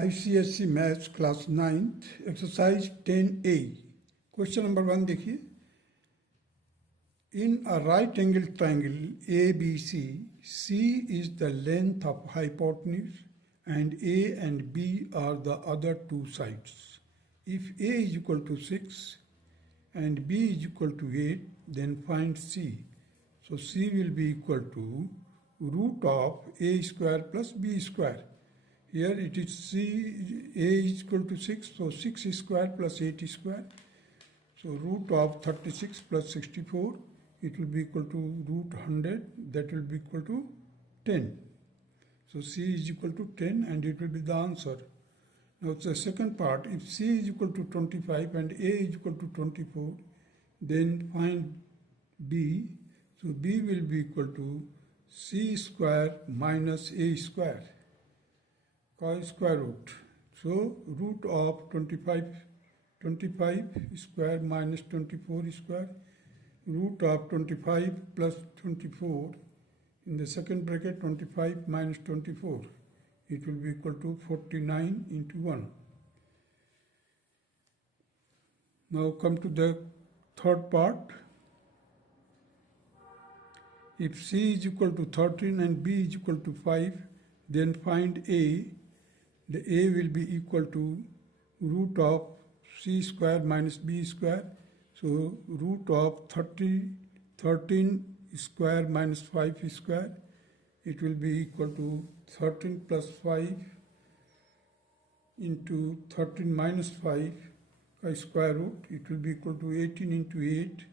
ICSE maths class 9th exercise 10A question number 1 देखिए. In a right angle triangle ABC, C is the length of hypotenuse and A and B are the other two sides. If A is equal to 6 and B is equal to 8, then find C. So C will be equal to root of A square plus B square. Here it is C, A is equal to 6, so 6 square plus 8 square. So root of 36 plus 64, it will be equal to root 100, that will be equal to 10. So C is equal to 10 and it will be the answer. Now the second part, if C is equal to 25 and A is equal to 24, then find B. So B will be equal to C square minus A square. Square root. So root of 25 square minus 24 square, root of 25 plus 24, in the second bracket 25 minus 24, it will be equal to 49 into 1. Now come to the third part. If C is equal to 13 and B is equal to 5, then find A. The A will be equal to root of C square minus B square. So root of 13 square minus 5 square, it will be equal to 13 plus 5 into 13 minus 5 square root. It will be equal to 18 into 8.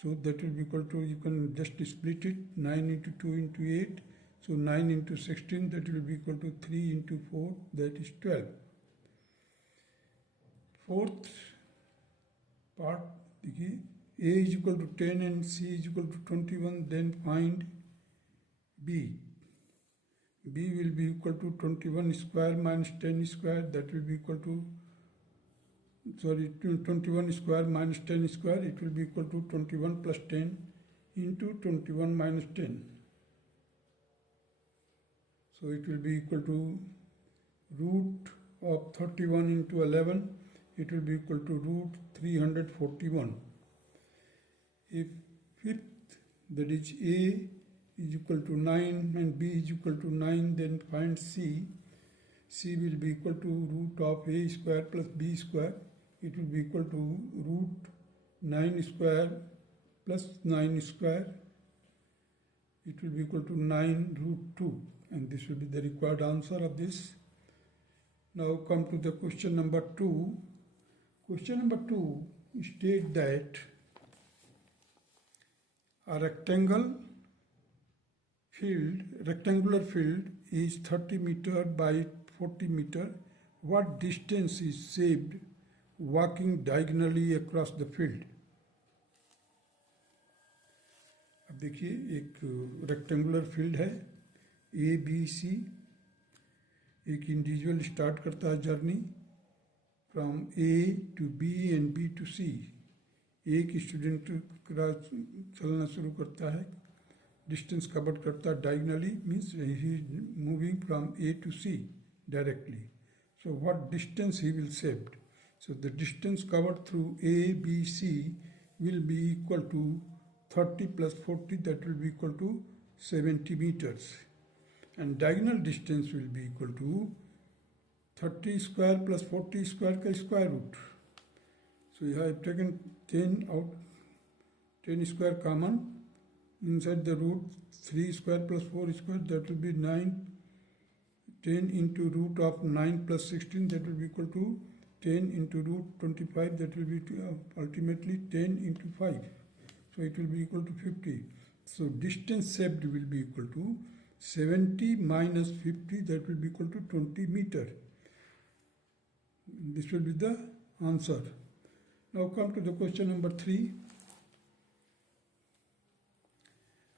So that will be equal to, you can just split it, 9 into 2 into 8. So 9 into 16, that will be equal to 3 into 4, that is 12. Fourth part, A is equal to 10 and C is equal to 21, then find B. B will be equal to 21 square minus 10 square, that will be equal to, 21 square minus 10 square, it will be equal to 21 plus 10 into 21 minus 10. So it will be equal to root of 31 into 11, it will be equal to root 341. If fifth, that is A is equal to 9 and B is equal to 9, then find C. C will be equal to root of A square plus B square. It will be equal to root 9 square plus 9 square. It will be equal to 9 root 2. And this will be the required answer of this. Now come to the question number 2. Question number 2 states that a rectangular field is 30 meter by 40 meter. What distance is saved walking diagonally across the field? अब देखिए एक rectangular field है ABC. एक individual start करता है journey from A to B and B to C. एक student चलना शुरू करता है, डिस्टेंस कवर करता है diagonally, means he moving from A to C directly. So what distance he will saved? So the distance covered through ABC will be equal to 30 plus 40, that will be equal to 70 meters. And diagonal distance will be equal to 30 square plus 40 square ka square root. So I have taken 10 out, 10 square common. Inside the root, 3 square plus 4 square, that will be 9. 10 into root of 9 plus 16, that will be equal to 10 into root 25, that will be ultimately 10 into 5. So it will be equal to 50. So distance saved will be equal to 70 minus 50, that will be equal to 20 meter. This will be the answer. Now come to the question number 3.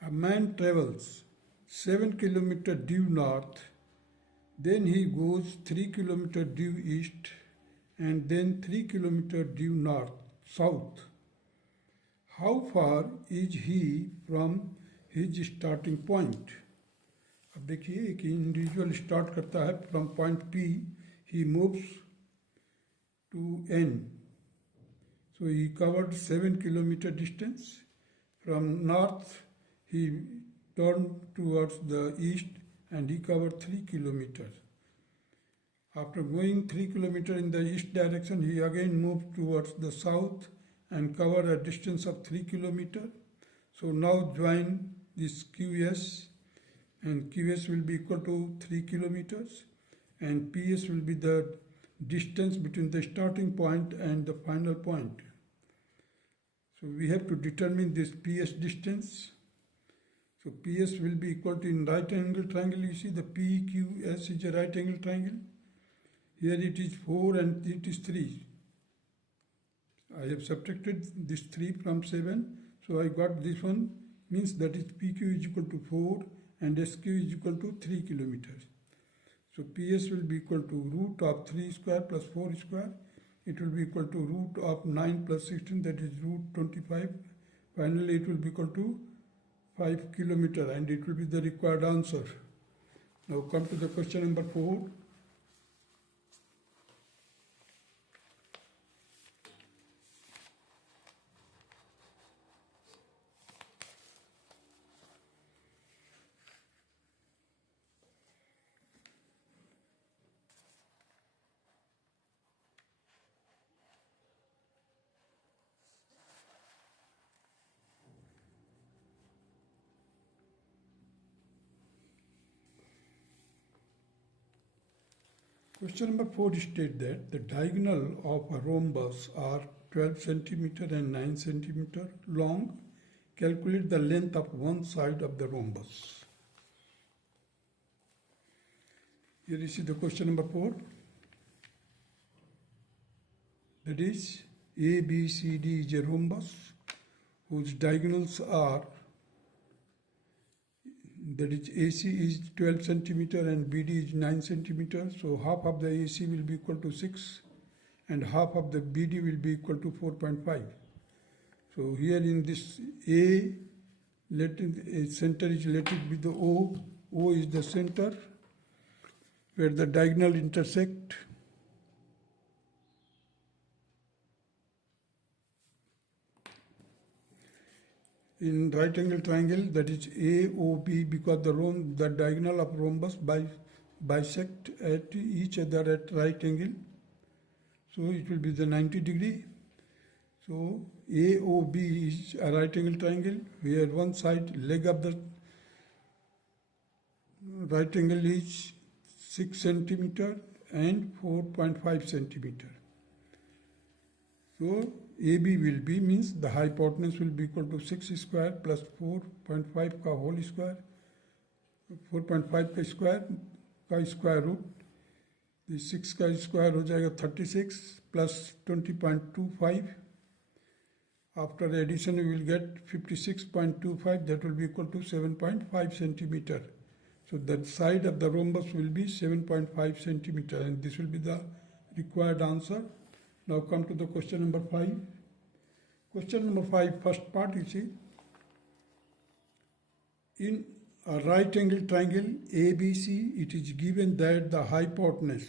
A man travels 7 kilometer due north, then he goes 3 kilometer due east, and then 3 kilometer due south. How far is he from his starting point? अब देखिए एक individual start करता है from point P. he moves to N. So he covered 7 kilometer distance. From north, he turned towards the east and he covered 3 kilometers. After going 3 kilometers in the east direction, he again moved towards the south and covered a distance of 3 kilometers. So now join this QS, and QS will be equal to 3 kilometers and PS will be the distance between the starting point and the final point. So we have to determine this PS distance. So PS will be equal to, in right angle triangle, you see the PQS is a right angle triangle. Here it is 4 and it is 3. I have subtracted this 3 from 7. So I got this one, means that is PQ is equal to 4 and SQ is equal to 3 kilometers. So PS will be equal to root of 3 square plus 4 square. It will be equal to root of 9 plus 16, that is root 25. Finally, it will be equal to 5 kilometers and it will be the required answer. Now come to the question number 4. Question number 4 states that the diagonal of a rhombus are 12 centimeter and 9 centimeter long. Calculate the length of one side of the rhombus. Here you see the question number 4. That is ABCD is a rhombus whose diagonals are, that is AC is 12 centimeter and BD is 9 centimeter. So half of the AC will be equal to 6 and half of the BD will be equal to 4.5. So here in this A, center is let it be the O. O is the center where the diagonal intersect. In right angle triangle, that is AOB, because the diagonal of rhombus bisect at each other at right angle. So it will be the 90 degree. So AOB is a right angle triangle where one side leg of the right angle is 6 centimeter and 4.5 centimeter. So AB will be, means the hypotenuse will be equal to 6 square plus 4.5 का whole square, 4.5 का square root, the 6 का square हो जाएगा 36 plus 20.25. After addition we will get 56.25, that will be equal to 7.5 centimeter. So the side of the rhombus will be 7.5 centimeter and this will be the required answer. Now come to the question number 5. Question number 5, first part, you see. In a right angle triangle ABC, it is given that the hypotenuse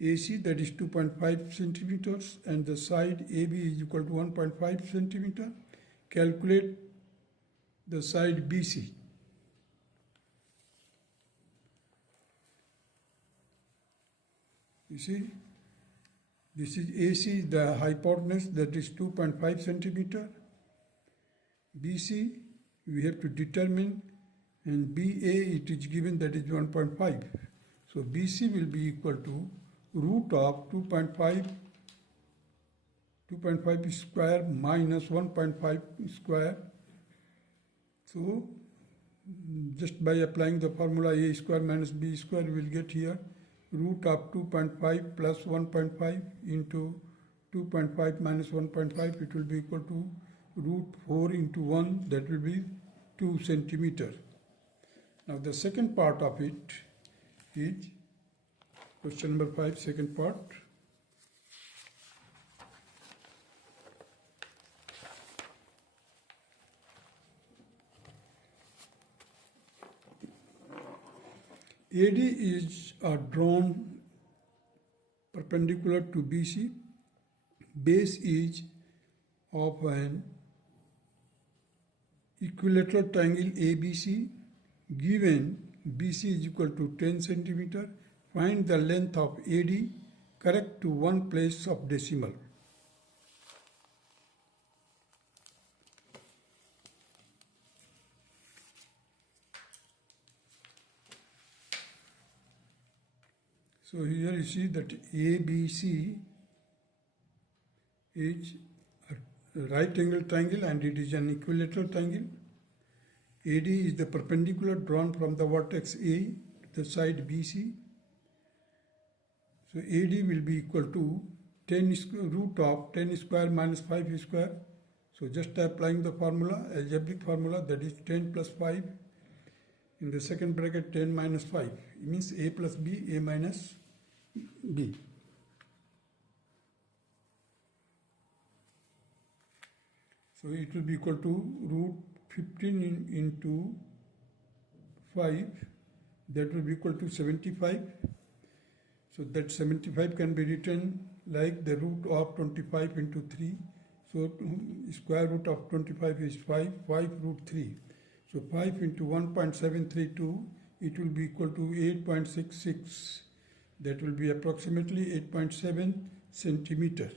AC, that is 2.5 centimeters, and the side AB is equal to 1.5 centimeter. Calculate the side BC. You see, this is AC, the hypotenuse, that is 2.5 centimeter. BC, we have to determine, and BA, it is given that is 1.5. So BC will be equal to root of 2.5 square minus 1.5 square. So just by applying the formula A square minus B square, we will get here root of 2.5 plus 1.5 into 2.5 minus 1.5, it will be equal to root 4 into 1, that will be 2 centimeter. Now the second part of it is question number 5, second part. AD is a drawn perpendicular to BC. Base is of an equilateral triangle ABC. Given BC is equal to 10 centimeter, find the length of AD, correct to one place of decimal. So here you see that ABC is a right angle triangle and it is an equilateral triangle. AD is the perpendicular drawn from the vertex A to the side BC. So AD will be equal to root of 10 square minus 5 square. So just applying the formula, algebraic formula, that is 10 plus 5. In the second bracket 10 minus 5. It means A plus B, A minus B. So it will be equal to root 15 into 5. That will be equal to 75. So that 75 can be written like the root of 25 into 3. So square root of 25 is 5, 5 root 3. So 5 into 1.732, it will be equal to 8.66. That will be approximately 8.7 centimeters.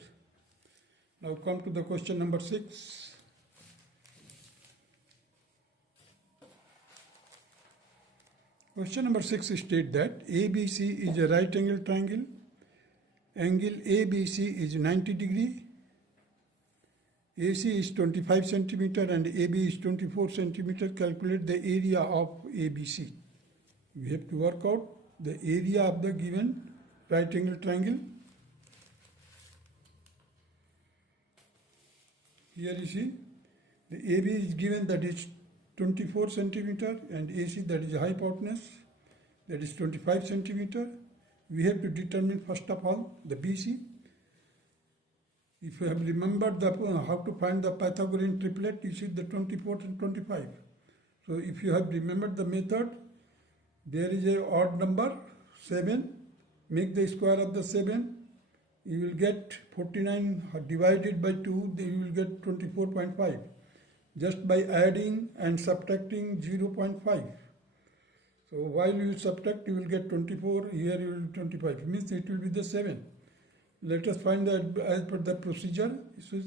Now come to the question number 6. Question number 6 states that ABC is a right angle triangle. Angle ABC is 90 degree. AC is 25 centimeter and AB is 24 centimeter. Calculate the area of ABC. We have to work out the area of the given right angle triangle. Here you see the AB is given, that is 24 centimeter, and AC, that is hypotenuse, that is 25 centimeter. We have to determine first of all the BC. If you have remembered how to find the Pythagorean triplet, you see the 24 and 25. So if you have remembered the method, there is a odd number 7. Make the square of the 7. You will get 49 divided by 2. Then you will get 24.5. Just by adding and subtracting 0.5. So while you subtract, you will get 24. Here you will 25. It means it will be the 7. Let us find that as per the procedure. So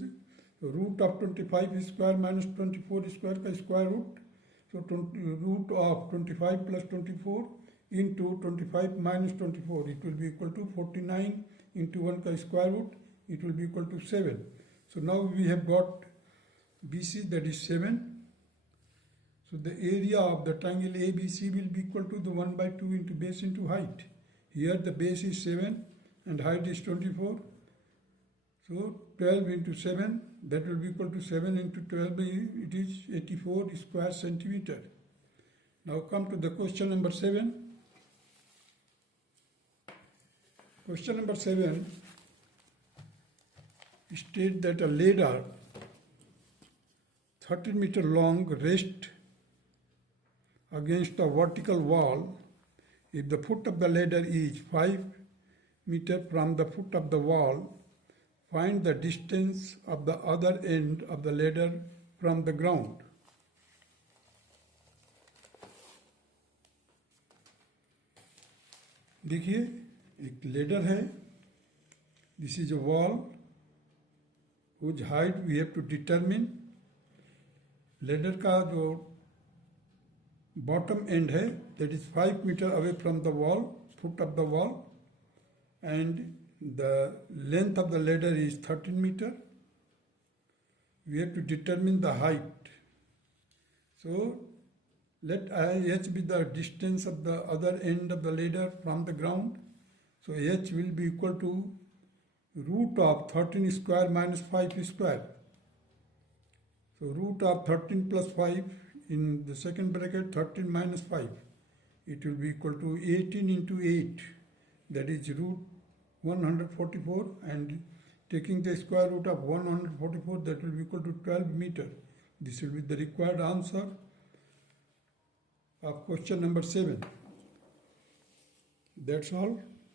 root of 25 square minus 24 square ka square root. So root of 25 plus 24 into 25 minus 24. It will be equal to 49 into 1 ka square root. It will be equal to 7. So now we have got BC, that is 7. So the area of the triangle ABC will be equal to the 1 by 2 into base into height. Here the base is 7 and height is 24. So 12 into 7, that will be equal to 7 into 12, it is 84 square centimeter. Now come to the question number 7. Question number 7 states that a ladder 13 meter long rests against a vertical wall. If the foot of the ladder is 5 meter from the foot of the wall, find the distance of the other end of the ladder from the ground. देखिए एक ladder है. This is a wall whose height we have to determine. Ladder का जो bottom end है, that is 5 meter away from the wall, foot of the wall, and the length of the ladder is 13 meter. We have to determine the height. So let h be the distance of the other end of the ladder from the ground. So h will be equal to root of 13 square minus 5 square. So root of 13 plus 5 in the second bracket, 13 minus 5. It will be equal to 18 into 8. That is root 144, and taking the square root of 144, that will be equal to 12 meter. This will be the required answer of question number 7. That's all.